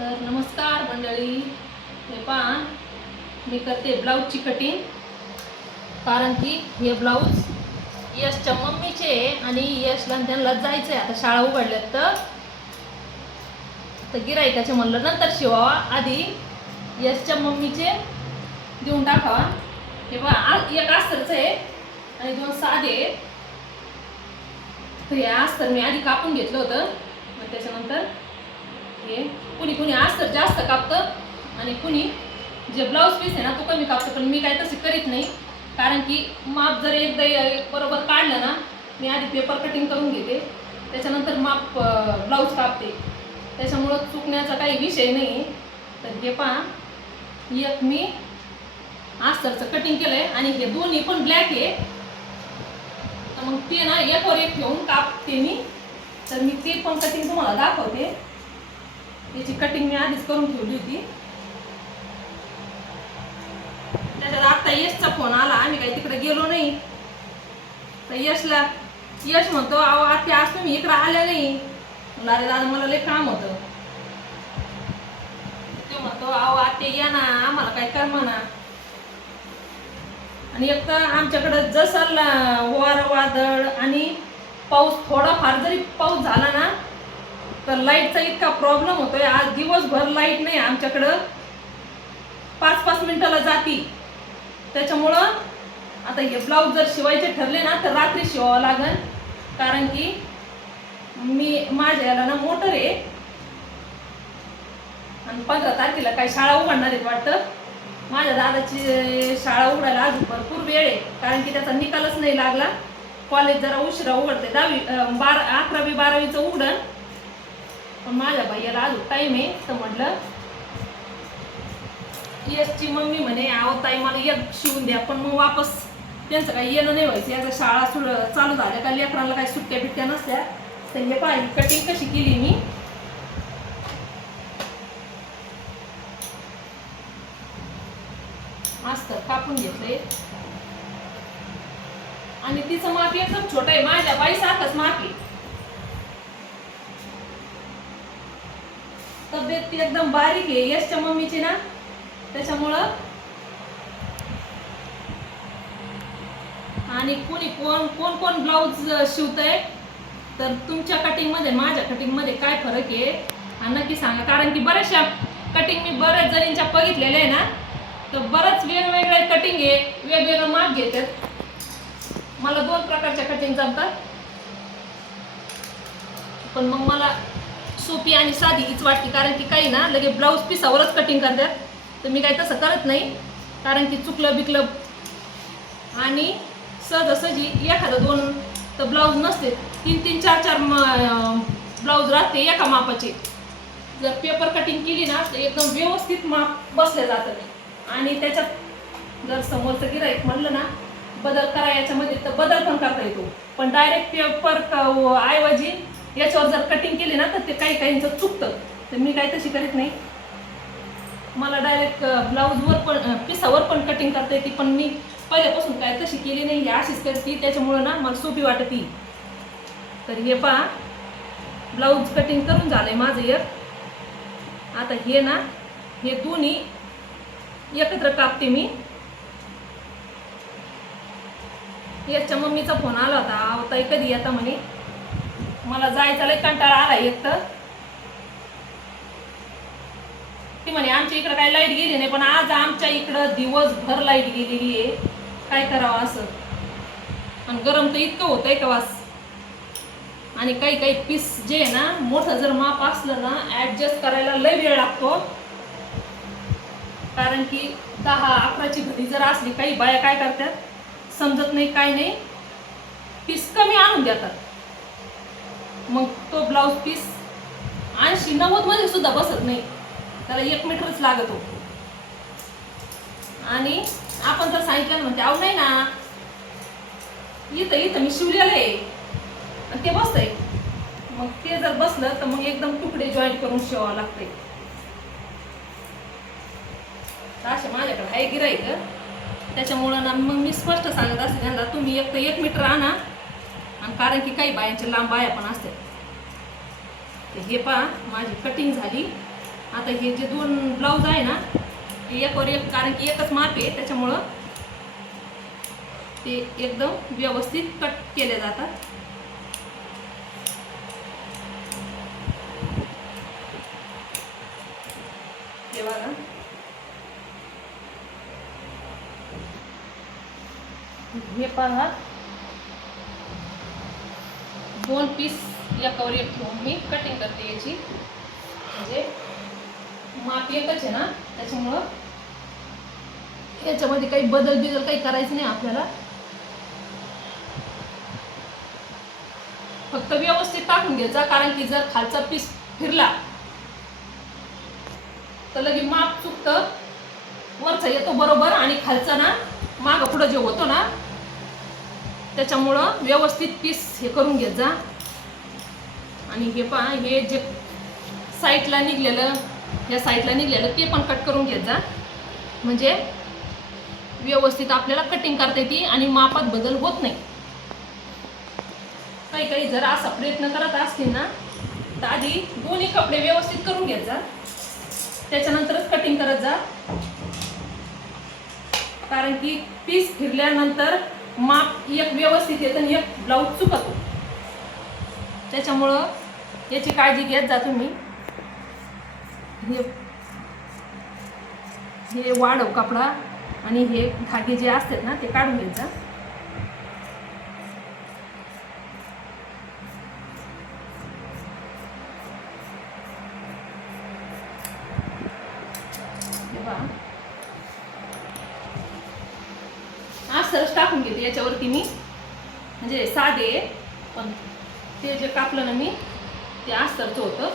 तर नमस्कार मंडळी, हे पहा मी करते ब्लाऊजची कटिंग. कारण की हे ब्लाऊज यशच्या मम्मीचे आणि यशला त्यांना जायचं आहे. आता शाळा उघडल्यात तर गिरायकाचे म्हणलं नंतर शिवावा, आधी यशच्या मम्मीचे देऊन टाकावा. हे पहा एक अस्तरचं आहे आणि दोन साधे आहेत. तर हे अस्तर मी आधी कापून घेतलं होतं. मग त्याच्यानंतर हे कुणी अस्तर जास्त कापतं आणि कुणी जे ब्लाऊज पीस आहे ना तो कमी कापतं. पण मी काय तसे करीत नाही, कारण की माप जर एकदा बरोबर काढलं ना, मी आधी पेपर कटिंग करून घेते, त्याच्यानंतर माप ब्लाऊज कापते. त्याच्यामुळं चुकण्याचा काही विषय नाही. तर हे पहा एक मी अस्तरचं कटिंग केलं आहे आणि हे दोन्ही पण ब्लॅक आहे. तर मग ते ना एकवर एक ठेवून कापते मी. तर मी ते पण कटिंग तुम्हाला दाखवते. याची कटिंग मी आधीच करून ठेवली होती. त्याच्यात आता यशचा फोन आला, आम्ही काही तिकडे गेलो नाही. तर यश म्हणतो अहो आत्या आज तुम्ही इकडे आल्या नाही. अरे दादा मला लय काम होतं. ते म्हणतो अहो आत्या या ना, आम्हाला काय करमना. आणि एक तर आमच्याकडं जसं वारं वादळ आणि पाऊस, थोडाफार जरी पाऊस झाला ना तर लाईटचा इतका प्रॉब्लेम होतोय. आज दिवसभर लाईट नाही आमच्याकडं, 5-5 मिनिटाला जाती. त्याच्यामुळं आता हे ब्लाऊज जर शिवायचे ठरले ना तर रात्री शिवावं लागेल. कारण की मी माझ्या याला ना मोटर आहे आणि 15 तारखेला काही शाळा उघडणार आहेत वाटतं. माझ्या दादाची शाळा उघडायला अजून भरपूर वेळ आहे, कारण की त्याचा निकालच नाही लागला. कॉलेज जरा उशिरा उघडते, 11वी 12वीचं उघडण. पण माझ्या भैयाला अजून टाईम आहे. तर म्हटलं यशची मम्मी म्हणे आहो ताई मला एक शिवून द्या, पण मग वापस त्यांचं काही येणं नाही व्हायचं. याचा शाळा चालू झाल्या का लेकरांना काही सुट्ट्या बिट्ट्या नसत्या. तर हे पाहिजे कटिंग कशी केली मी. मस्त कापून घेतलंय आणि तिचं माप एकदम छोटं आहे, माझ्या बाईसारखंच माप आहे. तब्येत ती एकदम बारीक आहे यशच्या मम्मीची ना, त्याच्यामुळं. आणि कोण ब्लाऊज शिवतंय तर तुमच्या कटिंग मध्ये माझ्या कटिंग मध्ये काय फरक आहे हा नक्की सांगा. कारण की बऱ्याचशा कटिंग मी बऱ्याच जणींच्या बघितलेल्या आहे ना, तर बरंच वेगवेगळे कटिंग आहे, वेगवेगळं माप घेतात. मला 2 प्रकारच्या कटिंग जमतात, पण मग मला सोपी आणि साधी हीच वाटते. कारण की काही ना लगे ब्लाऊज पिसावरच कटिंग करतात. तर मी काही तसं करत नाही, कारण की चुकलं बिकलं आणि सहजासहजी एखादं 2 तर ब्लाऊज नसते, 3-3, 4-4 ब्लाऊज राहते एका मापाचे. जर पेपर कटिंग केली ना तर एकदम व्यवस्थित माप बसले जातं. आणि त्याच्यात जर समोरचं गिऱ्हाईक म्हणलं ना बदल करा याच्यामध्ये, तर बदल पण करता येतो. पण डायरेक्ट पेपर ऐवजी याच्यावर जर कटिंग केली ना तर ते काहींचं चुकतं. तर मी काही तशी करीत नाही. मला डायरेक्ट ब्लाऊजवर पण पिसावर पण कटिंग करता येते, पण मी पहिल्यापासून काय तशी केली नाही, अशीच करते. त्याच्यामुळं ना मला सोपी वाटते. तर हे पहा ब्लाऊज कटिंग करून झालंय माझं एक. आता हे ना हे दोन्ही एकत्र कापते मी. याच्या मम्मीचा फोन आला होता, अहो ताई कधी येता म्हणे. मला जायचा लय कंटाळा आला. एक तर ती म्हणे आमच्या इकडं काही लाईट गेली नाही, पण आज आमच्या इकडं दिवसभर लाईट गेलेली आहे. काय करावं असं. आणि गरम तर इतकं होतंय का वास. आणि काही पीस जे आहे ना मोठं जर माप असलं ना ऍडजस्ट करायला लय वेळ लागतो. कारण की 10-11ची घडी जर असली, काही बाया काय करतात समजत नाही, काय नाही, पीस कमी आणून देतात. मग तो ब्लाऊज पीस 80-90 मध्ये सुद्धा बसत नाही, त्याला 1 मीटरच लागतो. आणि आपण जर सांगितलं ना म्हणते अहो नाही ना इथं मी शिवलेलं आहे आणि ते बसतंय. मग ते जर बसलं तर मग एकदम तुकडे जॉईंट करून शिवावं लागतंय. अशा माझ्याकडे आहे गिऱ्हाईक. त्याच्यामुळं ना मग मी स्पष्ट सांगत असते त्यांना, तुम्ही एक तर 1 मीटर आणा. आणि कारण की काही बायांचे लांब बाया पण असतात. तर हे पहा माझी कटिंग झाली. आता हे जे 2 ब्लाऊज आहे ना ते एकवर एक, कारण की एकच माप आहे त्याच्यामुळं ते एकदम व्यवस्थित कट केले जातात. हे बघा, हे पहा 2 पीस एकावर एक ठेवून मी कटिंग करते याची. म्हणजे माप एकच आहे ना त्याच्यामुळं याच्यामध्ये काही बदल काही करायचं नाही आपल्याला. फक्त व्यवस्थित टाकून घ्यायचा, कारण की जर खालचा पीस फिरला तर लगे माप चुकतं, वरचा येतो बरोबर आणि खालचा ना मागं पुढं जे होतो ना त्याच्यामुळं व्यवस्थित पीस हे करून घेत जा. आणि हे पहा, हे जे साईडला निघलेलं, या साईडला निघलेलं ते पण कट करून घेत जा. म्हणजे व्यवस्थित आपल्याला कटिंग करता येते आणि मापात बदल होत नाही. काही जर असा प्रयत्न करत असतील ना तर आधी दोन्ही कपडे व्यवस्थित करून घेत जा, त्याच्यानंतरच कटिंग करत जा. कारण की पीस फिरल्यानंतर माप एक व्यवस्थित येतं आणि एक ब्लाऊज चुकतो. त्याच्यामुळं याची काळजी घेत जा तुम्ही. हे वाढव कपडा आणि हे धागे जे असतात ना ते काढून घेत जा. सरस टाकून घेते याच्यावरती मी, म्हणजे साधे, पण ते जे कापलं ना मी ते अस्तरचं होतं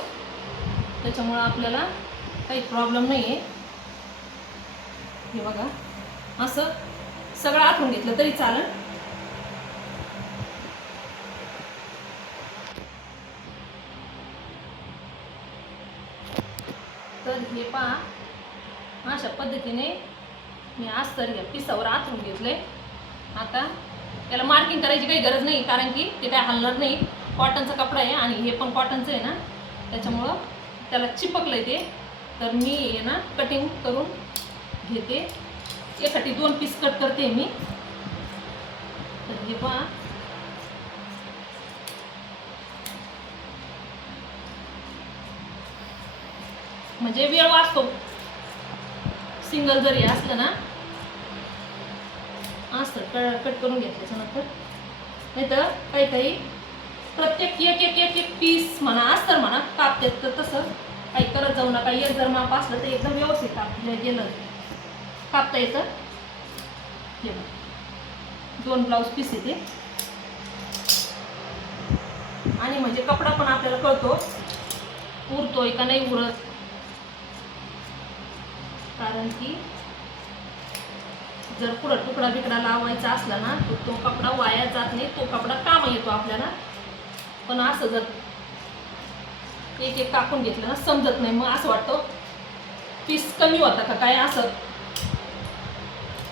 त्याच्यामुळं आपल्याला काही प्रॉब्लेम नाही आहे. हे बघा, असं सगळं आखून घेतलं तरी चालेल. तर हे पहा, अशा पद्धतीने मी अस्तर या पिसावर आथरून घेतले. आता त्याला मार्किंग करायची काही गरज नाही, कारण की ते काय हलणार नाही. कॉटनचा कपडा आहे आणि हे पण कॉटनचं आहे ना त्याच्यामुळं त्याला चिपकलं ते. तर मी आहे ना कटिंग करून घेते. यासाठी 2 पीस कट करते मी. तर हे पहा, म्हणजे वेळ वाचतो. सिंगल जरी असलं ना असं कट करून घेतल्याच्यानंतर, नाही तर काही प्रत्येक एक पीस म्हणा अस्तर म्हणा कापतात, तर तसं काही करत जाऊ नका. एक जर माप असलं तर एकदम व्यवस्थित गेलं कापता येतं. हे 2 ब्लाऊज पीस येते आणि म्हणजे कपडा पण आपल्याला कळतो उरतोय का नाही उरत. कारण की जर पुढं तुकडा बिकडा लावायचा असला ना तर तो कपडा वाया जात नाही, तो कपडा कामा येतो आपल्याला. पण असं जर एक कापून घेतलं ना समजत नाही, मग असं वाटतं पीस कमी होता का काय असं.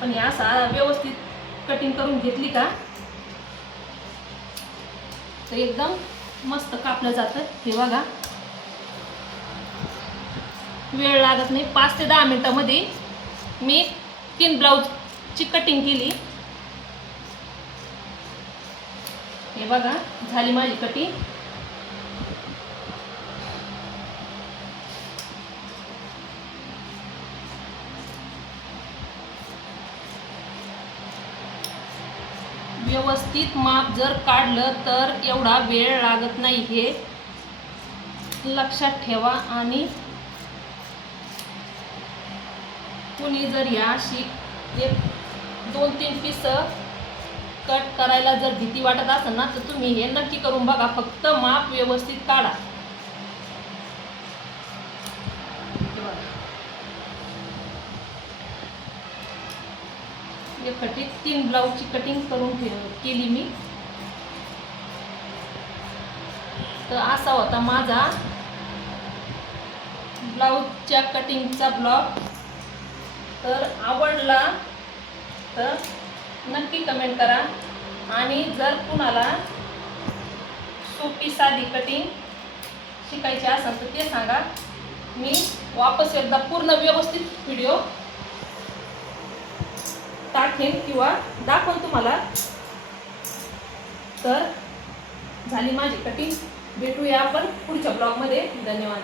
पण हे असं व्यवस्थित कटिंग करून घेतली का तर एकदम मस्त कापलं जातं. हे बघा, वेळ लागत नाही. 5 ते 10 मिनिटामध्ये मी 3 ब्लाऊजची कटिंग केली. हे बघा, झाली माझी कटिंग. व्यवस्थित माप जर काढलं तर एवढा वेळ लागत नाही, हे लक्षात ठेवा. आणि कुणी जर याशी 1-2-3 पीस कट करायला जर भीती वाटत असेल ना तर तुम्ही हे नक्की करून बघा. फक्त माप व्यवस्थित काढा. एकखटी 3 ब्लाऊजची कटिंग करून केली मी. तर असा होता माझा ब्लाऊजच्या कटिंगचा ब्लॉग. तर आवडला तर नक्की कमेंट करा. आणि जर कुणाला सोपी साधी कटिंग शिकायची असेल तर ते सांगा. मी वापस एकदा पूर्ण व्यवस्थित व्हिडिओ टाकेन किंवा दाखवून तुम्हाला. तर झाली माझी कटिंग. भेटूया आपण पुढच्या ब्लॉगमध्ये. धन्यवाद.